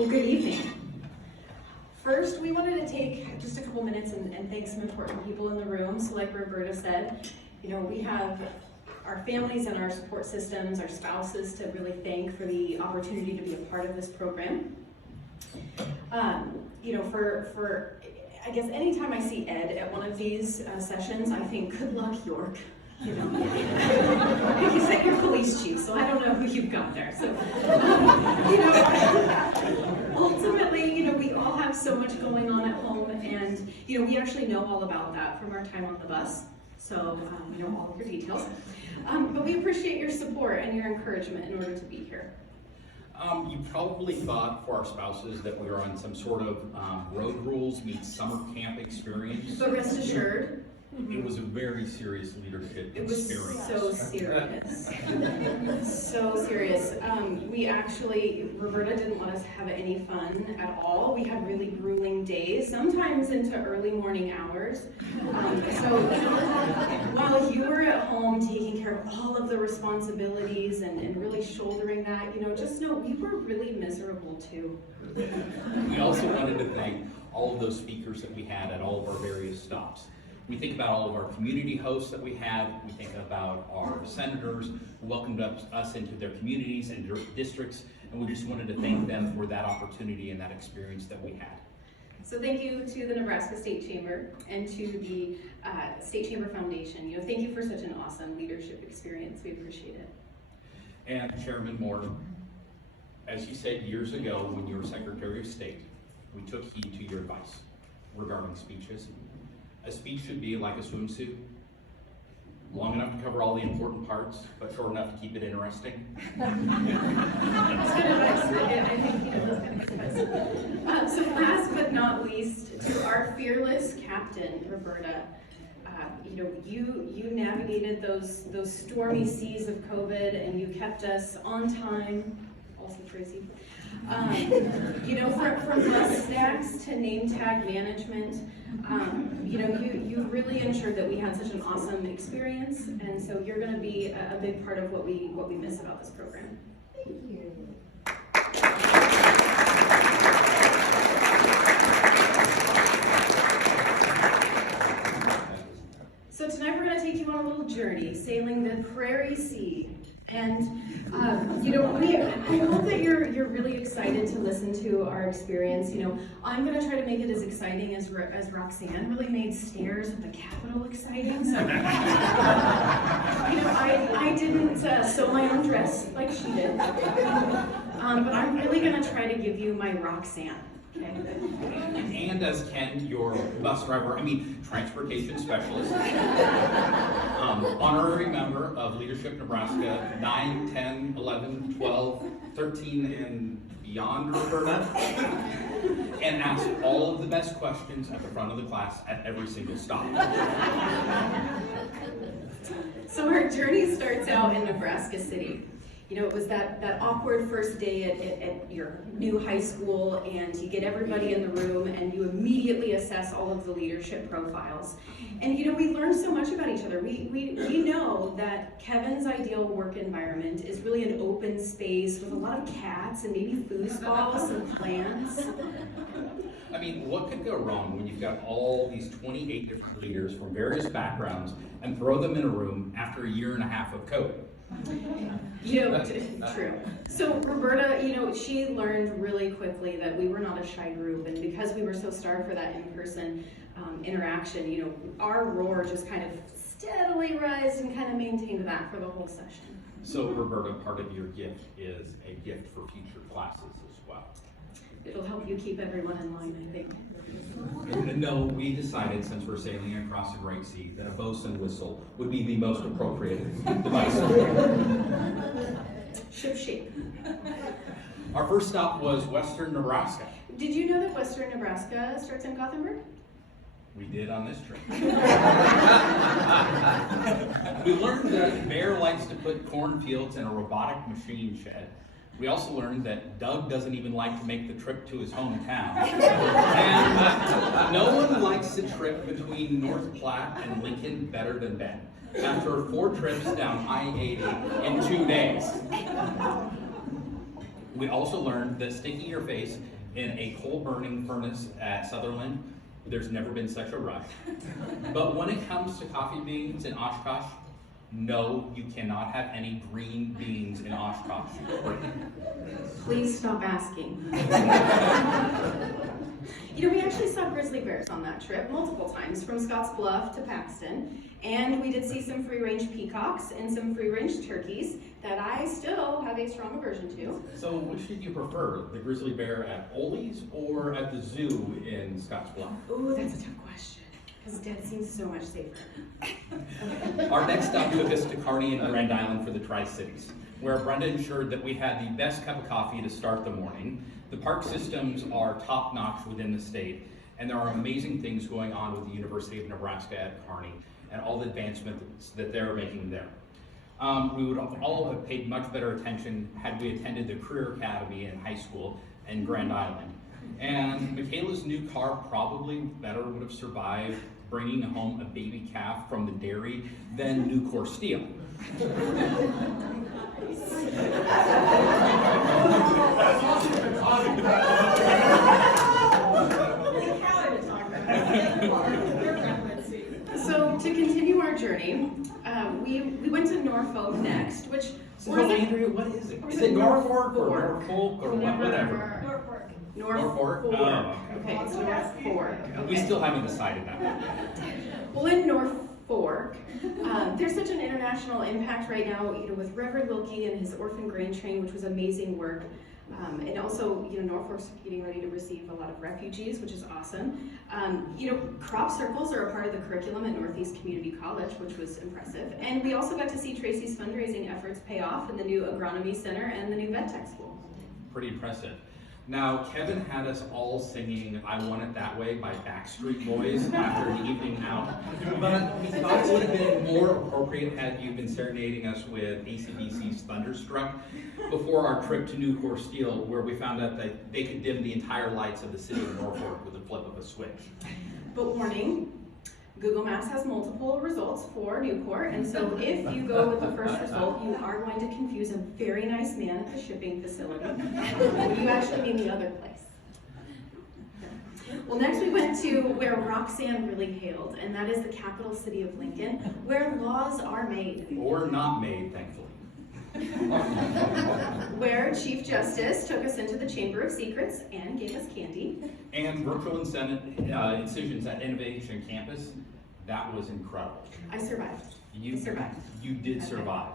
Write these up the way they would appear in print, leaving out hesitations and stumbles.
Well, good evening. First, we wanted to take just a couple minutes and thank some important people in the room. So like Roberta said, we have our families and our support systems, our spouses to really thank for the opportunity to be a part of this program. For I guess anytime I see Ed at one of these sessions, I think, good luck, York. He's like your police chief, so I don't know who you've got there. So, ultimately, we all have so much going on at home, and we actually know all about that from our time on the bus. So, all of your details. But we appreciate your support and your encouragement in order to be here. You probably thought for our spouses that we were on some sort of road rules meets summer camp experience. But rest assured, it was a very serious leadership experience. It was so serious. So serious. We actually, Roberta didn't let us have any fun at all. We had really grueling days, sometimes into early morning hours. So while you were at home taking care of all of the responsibilities and really shouldering that, just know we were really miserable too. We also wanted to thank all of those speakers that we had at all of our various stops. We think about all of our community hosts that we had. We think about our senators who welcomed us into their communities and districts, and we just wanted to thank them for that opportunity and that experience that we had. So thank you to the Nebraska State Chamber and to the State Chamber Foundation. Thank you for such an awesome leadership experience. We appreciate it. And Chairman Moore, as you said years ago when you were Secretary of State, we took heed to your advice regarding speeches. A speech should be like a swimsuit, long enough to cover all the important parts, but short enough to keep it interesting. That's good advice. I think that's good advice. So last but not least, to our fearless captain, Roberta. You navigated those stormy seas of COVID, and you kept us on time. Also Tracy. From bus snacks to name tag management, you really ensured that we had such an awesome experience, and so you're going to be a big part of what we miss about this program. Thank you. So tonight we're going to take you on a little journey, sailing the Prairie Sea. And I hope that you're really excited to listen to our experience. I'm going to try to make it as exciting as Roxanne really made stairs with the Capitol exciting. So, I didn't sew my own dress like she did, but I'm really going to try to give you my Roxanne. Okay. And as Ken, your transportation specialist, honorary member of Leadership Nebraska 9, 10, 11, 12, 13, and beyond, Roberta, and ask all of the best questions at the front of the class at every single stop. So our journey starts out in Nebraska City. It was that awkward first day at your new high school, and you get everybody in the room and you immediately assess all of the leadership profiles. And we learned so much about each other. We know that Kevin's ideal work environment is really an open space with a lot of cats and maybe foosballs and plants. What could go wrong when you've got all these 28 different leaders from various backgrounds and throw them in a room after a year and a half of COVID? True. So Roberta, she learned really quickly that we were not a shy group, and because we were so starved for that in-person interaction, our roar just kind of steadily rise and kind of maintained that for the whole session. So Roberta, part of your gift is a gift for future classes as well. It'll help you keep everyone in line, I think. No, we decided, since we're sailing across the Great Sea, that a bosun whistle would be the most appropriate device. Ship shape. Our first stop was Western Nebraska. Did you know that Western Nebraska starts in Gothenburg? We did on this trip. We learned that Bear likes to put cornfields in a robotic machine shed. We also learned that Doug doesn't even like to make the trip to his hometown. And no one likes the trip between North Platte and Lincoln better than Ben, after 4 trips down I-80 in 2 days. We also learned that sticking your face in a coal-burning furnace at Sutherland, there's never been such a rush. But when it comes to coffee beans in Oshkosh, no, you cannot have any green beans in Oshkosh. Please stop asking. You know, we actually saw grizzly bears on that trip multiple times, from Scotts Bluff to Paxton, and we did see some free-range peacocks and some free-range turkeys that I still have a strong aversion to. So which did you prefer, the grizzly bear at Ole's or at the zoo in Scotts Bluff? Ooh, that's a tough question, because dead seems so much safer. Our next stop took us to Kearney and Grand Island for the Tri-Cities, where Brenda ensured that we had the best cup of coffee to start the morning. The park systems are top-notch within the state, and there are amazing things going on with the University of Nebraska at Kearney and all the advancements that they're making there. We would all have paid much better attention had we attended the Career Academy in high school in Grand Island. And Michaela's new car probably better would have survived bringing home a baby calf from the dairy than Nucor Steel. So to continue our journey, we went to Norfolk next, which So Andrea, what is it? Is it Norfolk or Norfolk or whatever? Norfolk? Oh, okay, it's Norfolk. Okay. We still haven't decided that. Well, in Norfolk, there's such an international impact right now, you know, with Reverend Wilkie and his orphan grain train, which was amazing work. And also, you know, Norfolk's getting ready to receive a lot of refugees, which is awesome. You know, crop circles are a part of the curriculum at Northeast Community College, which was impressive. And we also got to see Tracy's fundraising efforts pay off in the new agronomy center and the new vet tech school. Pretty impressive. Now, Kevin had us all singing I Want It That Way by Backstreet Boys after the evening out, but we thought it would have been more appropriate had you been serenading us with AC/DC's Thunderstruck before our trip to Nucor Steel, where we found out that they could dim the entire lights of the city of Norfolk with a flip of a switch. But warning, Google Maps has multiple results for Nucor, and so if you go with the first result, you are going to confuse a very nice man at the shipping facility. You actually mean the other place. Well, next we went to where Roxanne really hailed, and that is the capital city of Lincoln, where laws are made. Or not made, thankfully. Where Chief Justice took us into the Chamber of Secrets and gave us candy. And virtual incisions at Innovation Campus, that was incredible. I survived. You survived. You did survive.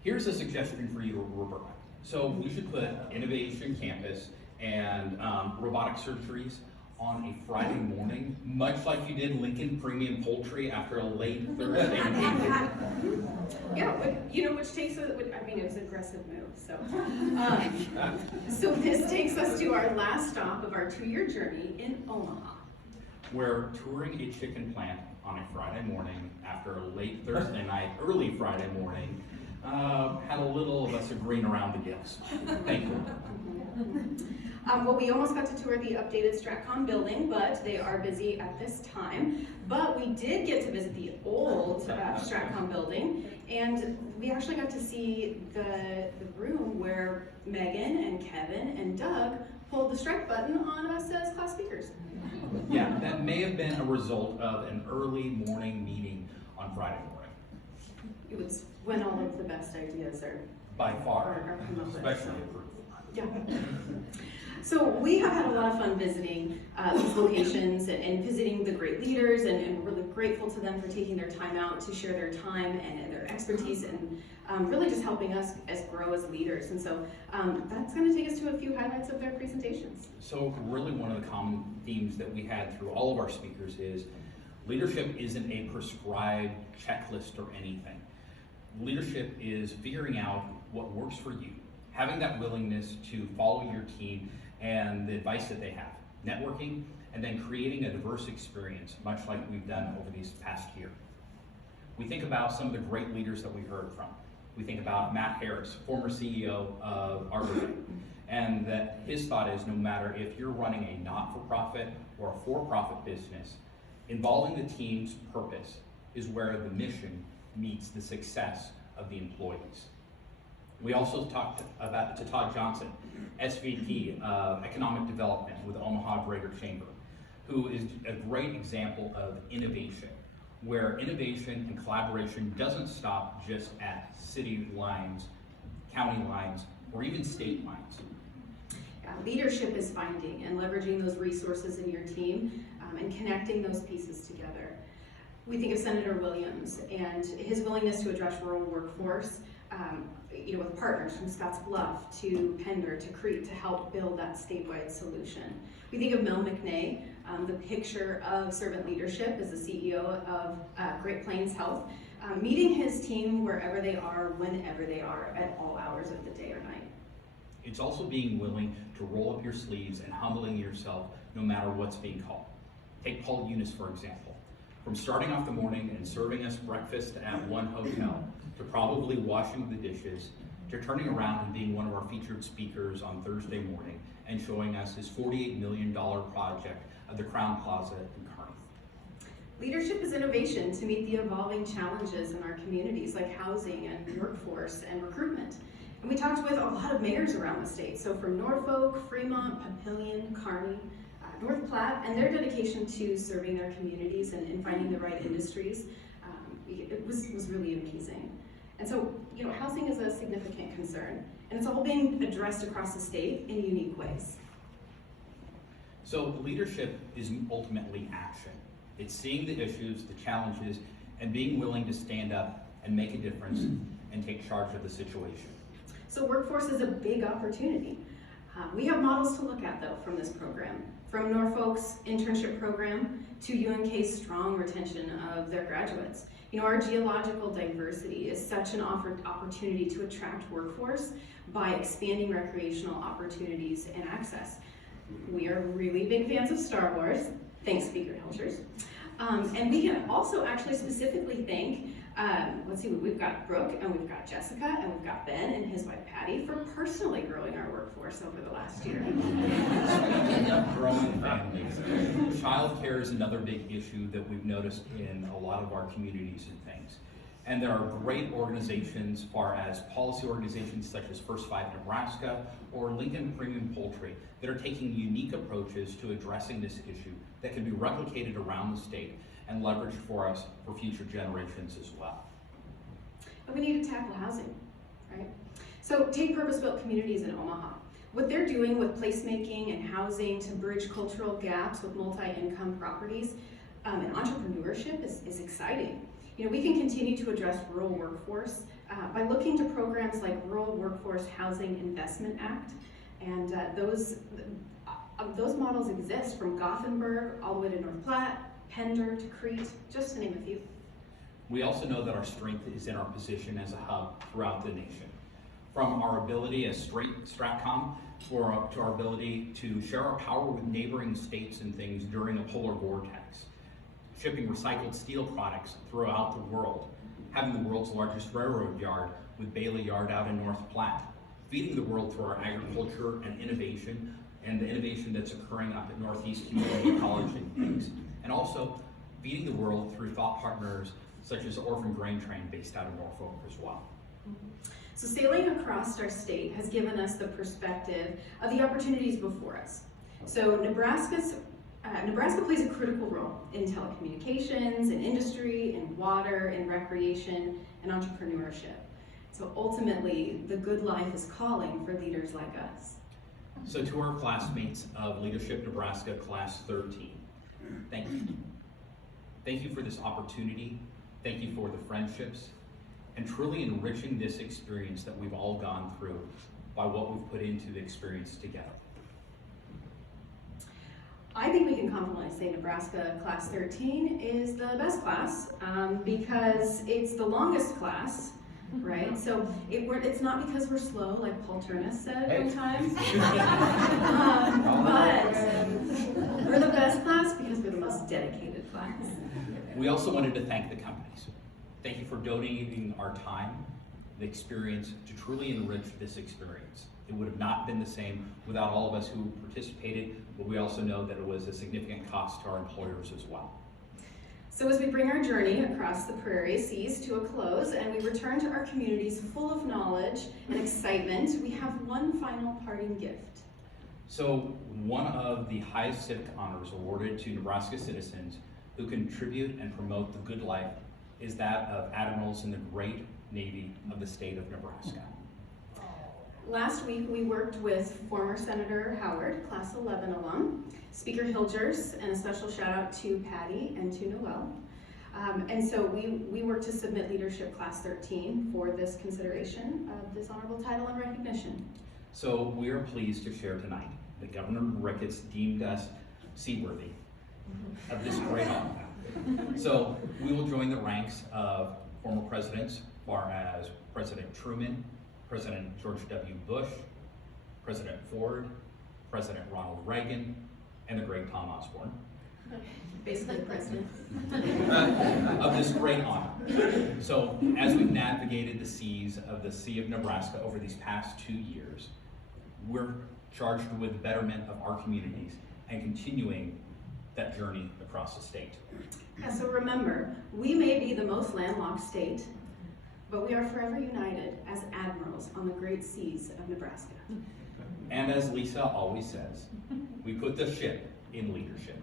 Here's a suggestion for you, Roberta. So we should put Innovation Campus and robotic surgeries on a Friday morning, much like you did Lincoln Premium Poultry after a late Thursday evening. Yeah, you know, which takes us, I mean, it was an aggressive move, so. So this takes us to our last stop of our 2-year journey in Omaha. Where touring a chicken plant on a Friday morning after a late Thursday night, early Friday morning, had a little of us agreeing around the gills. Thank you. Well, we almost got to tour the updated StratCom building, but they are busy at this time. But we did get to visit the old StratCom building, and we actually got to see the room where Megan and Kevin and Doug pulled the strike button on us as class speakers. Yeah, that may have been a result of an early morning meeting on Friday morning. It was when all of the best ideas are By far, are come up with. especially approved. Yeah. So we have had a lot of fun visiting these locations and visiting the great leaders, and we're really grateful to them for taking their time out to share their time and their expertise, and really just helping us grow as leaders. And so that's going to take us to a few highlights of their presentations. So really one of the common themes that we had through all of our speakers is leadership isn't a prescribed checklist or anything. Leadership is figuring out what works for you, having that willingness to follow your team and the advice that they have, networking, and then creating a diverse experience, much like we've done over these past year. We think about some of the great leaders that we heard from. We think about Matt Harris, former CEO of Arbor, and that his thought is no matter if you're running a not-for-profit or a for-profit business, involving the team's purpose is where the mission meets the success of the employees. We also talked to Todd Johnson, SVP of Economic Development with Omaha Greater Chamber, who is a great example of innovation, where innovation and collaboration doesn't stop just at city lines, county lines, or even state lines. Leadership is finding and leveraging those resources in your team and connecting those pieces together. We think of Senator Williams and his willingness to address rural workforce, with partners from Scottsbluff to Pender to Crete to help build that statewide solution. We think of Mel McNay, the picture of servant leadership as the CEO of Great Plains Health, meeting his team wherever they are, whenever they are, at all hours of the day or night. It's also being willing to roll up your sleeves and humbling yourself no matter what's being called. Take Paul Eunice, for example. From starting off the morning and serving us breakfast at one hotel, to probably washing the dishes, to turning around and being one of our featured speakers on Thursday morning and showing us his $48 million project of the Crown Plaza in Kearney. Leadership is innovation to meet the evolving challenges in our communities like housing and workforce and recruitment. And we talked with a lot of mayors around the state, so from Norfolk, Fremont, Papillion, Kearney, North Platte, and their dedication to serving their communities and finding the right industries, it was really amazing. And so, housing is a significant concern, and it's all being addressed across the state in unique ways. So leadership is ultimately action. It's seeing the issues, the challenges, and being willing to stand up and make a difference and take charge of the situation. So workforce is a big opportunity. We have models to look at, though, from this program. From Norfolk's internship program to UNK's strong retention of their graduates. Our geological diversity is such an opportunity to attract workforce by expanding recreational opportunities and access. We are really big fans of Star Wars. Thanks, Speaker Helchers. And we can also actually specifically thank, we've got Brooke and we've got Jessica and we've got Ben and his wife Patty for personally growing our workforce over the last year. Speaking of growing families, child care is another big issue that we've noticed in a lot of our communities and things. And there are great organizations, as far as policy organizations such as First 5 Nebraska or Lincoln Premium Poultry, that are taking unique approaches to addressing this issue that can be replicated around the state and leveraged for us for future generations as well. And we need to tackle housing, right? So take purpose-built communities in Omaha. What they're doing with placemaking and housing to bridge cultural gaps with multi-income properties and entrepreneurship is exciting. We can continue to address rural workforce by looking to programs like Rural Workforce Housing Investment Act, and those models exist from Gothenburg all the way to North Platte, Pender to Crete, just to name a few. We also know that our strength is in our position as a hub throughout the nation. From our ability as Stratcom to our ability to share our power with neighboring states and things during a polar vortex, shipping recycled steel products throughout the world, having the world's largest railroad yard with Bailey Yard out in North Platte, feeding the world through our agriculture and innovation, and the innovation that's occurring up at Northeast Community College and things, and also feeding the world through thought partners such as Orphan Grain Train based out of Norfolk as well. So sailing across our state has given us the perspective of the opportunities before us. So Nebraska plays a critical role in telecommunications, in industry, in water, in recreation, and entrepreneurship. So ultimately, the good life is calling for leaders like us. So to our classmates of Leadership Nebraska Class 13, thank you. Thank you for this opportunity. Thank you for the friendships and truly enriching this experience that we've all gone through by what we've put into the experience together. I think we can confidently say Nebraska Class 13 is the best class because it's the longest class, right? So it's not because we're slow, like Paul Turnus said one time, but we're the best class because we're the most dedicated class. We also wanted to thank the companies. Thank you for donating our time, the experience, to truly enrich this experience. It would have not been the same without all of us who participated, but we also know that it was a significant cost to our employers as well. So as we bring our journey across the prairie seas to a close and we return to our communities full of knowledge and excitement, we have one final parting gift. So one of the highest civic honors awarded to Nebraska citizens who contribute and promote the good life is that of admirals in the great Navy of the state of Nebraska. Last week, we worked with former Senator Howard, Class 11 alum, Speaker Hilgers, and a special shout out to Patty and to Noel. And so we worked to submit Leadership Class 13 for this consideration of this honorable title and recognition. So we are pleased to share tonight that Governor Ricketts deemed us seaworthy of this great honor. So we will join the ranks of former presidents, far as President Truman, President George W. Bush, President Ford, President Ronald Reagan, and the great Tom Osborne. Basically the president. Of this great honor. So as we've navigated the seas of the Sea of Nebraska over these past 2 years, we're charged with the betterment of our communities and continuing that journey across the state. Yeah, so remember, we may be the most landlocked state, but we are forever united as admirals on the great seas of Nebraska. And as Lisa always says, we put the ship in leadership.